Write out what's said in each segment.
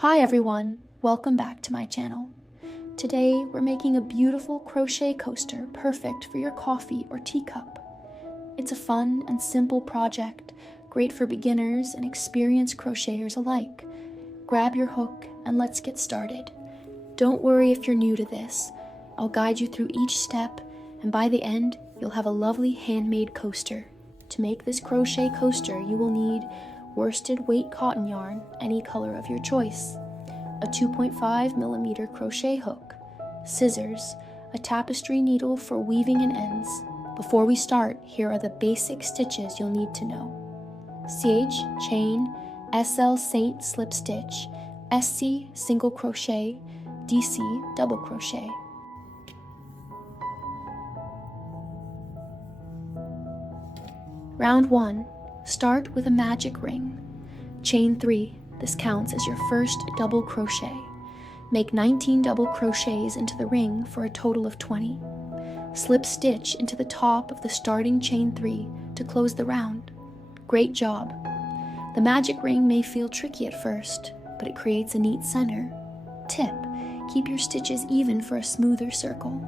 Hi everyone, welcome back to my channel. Today we're making a beautiful crochet coaster perfect for your coffee or teacup. It's a fun and simple project, great for beginners and experienced crocheters alike. Grab your hook and let's get started. Don't worry if you're new to this. I'll guide you through each step, and by the end you'll have a lovely handmade coaster. To make this crochet coaster you will need worsted weight cotton yarn, any color of your choice, a 2.5mm crochet hook, scissors, a tapestry needle for weaving in ends. Before we start, here are the basic stitches you'll need to know. CH chain, SL Saint slip stitch, SC single crochet, DC double crochet. Round 1. Start with a magic ring. Chain 3. This counts as your first double crochet. Make 19 double crochets into the ring for a total of 20. Slip stitch into the top of the starting chain 3 to close the round. Great job! The magic ring may feel tricky at first, but it creates a neat center. Tip: keep your stitches even for a smoother circle.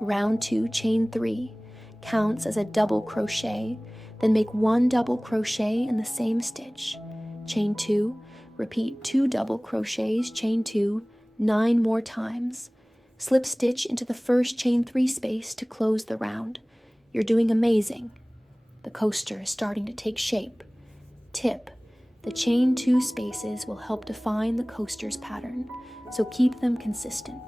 Round 2, chain 3, counts as a double crochet, then make 1 double crochet in the same stitch. Chain 2, repeat 2 double crochets, chain 2, 9 more times. Slip stitch into the first chain 3 space to close the round. You're doing amazing. The coaster is starting to take shape. Tip: the chain 2 spaces will help define the coaster's pattern, so keep them consistent.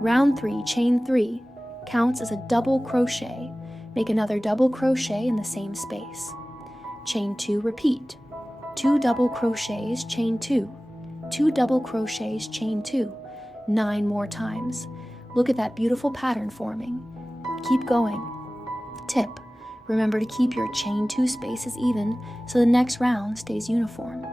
Round 3, chain 3, counts as a double crochet. Make another double crochet in the same space. Chain 2, repeat. 2 double crochets, chain 2. 2 double crochets, chain 2. 9 more times. Look at that beautiful pattern forming. Keep going. Tip: remember to keep your chain 2 spaces even so the next round stays uniform.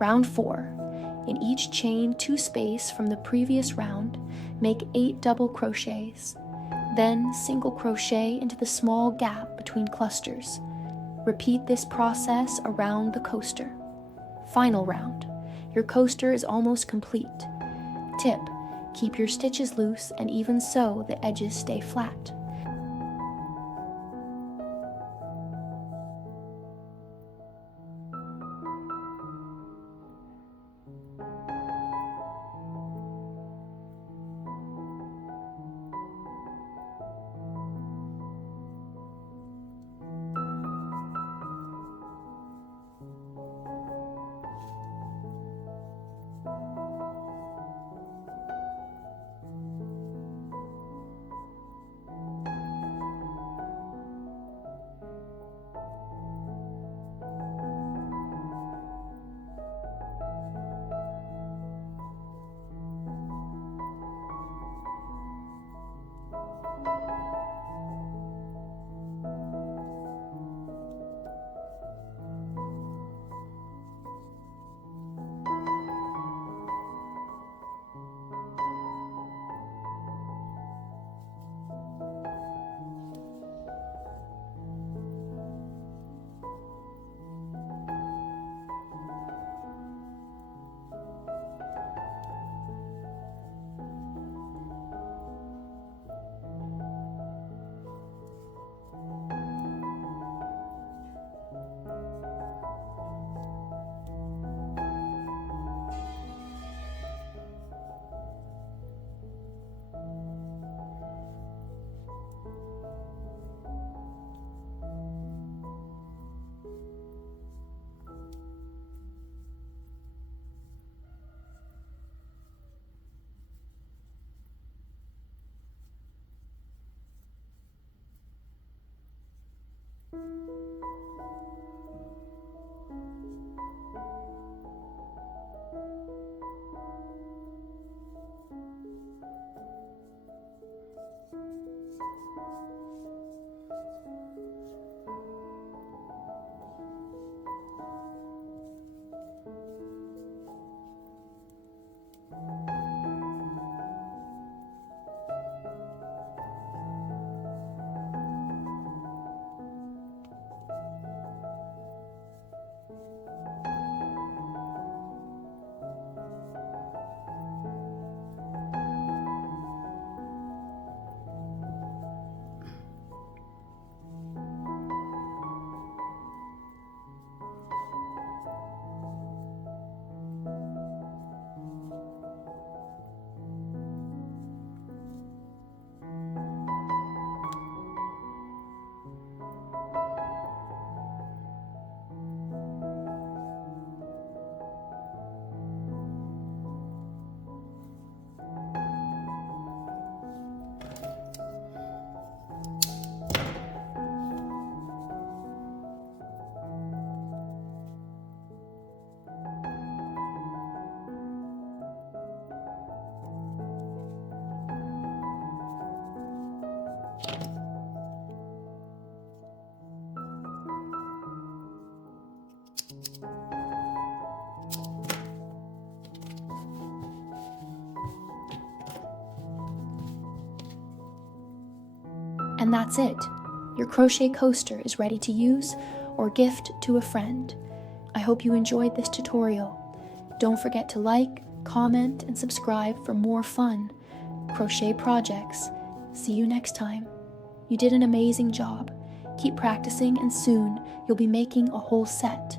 Round 4. In each chain 2 space from the previous round, make 8 double crochets. Then single crochet into the small gap between clusters. Repeat this process around the coaster. Final round. Your coaster is almost complete. Tip: keep your stitches loose and even so the edges stay flat. And that's it. Your crochet coaster is ready to use or gift to a friend. I hope you enjoyed this tutorial. Don't forget to like, comment, and subscribe for more fun crochet projects. See you next time. You did an amazing job. Keep practicing and soon you'll be making a whole set.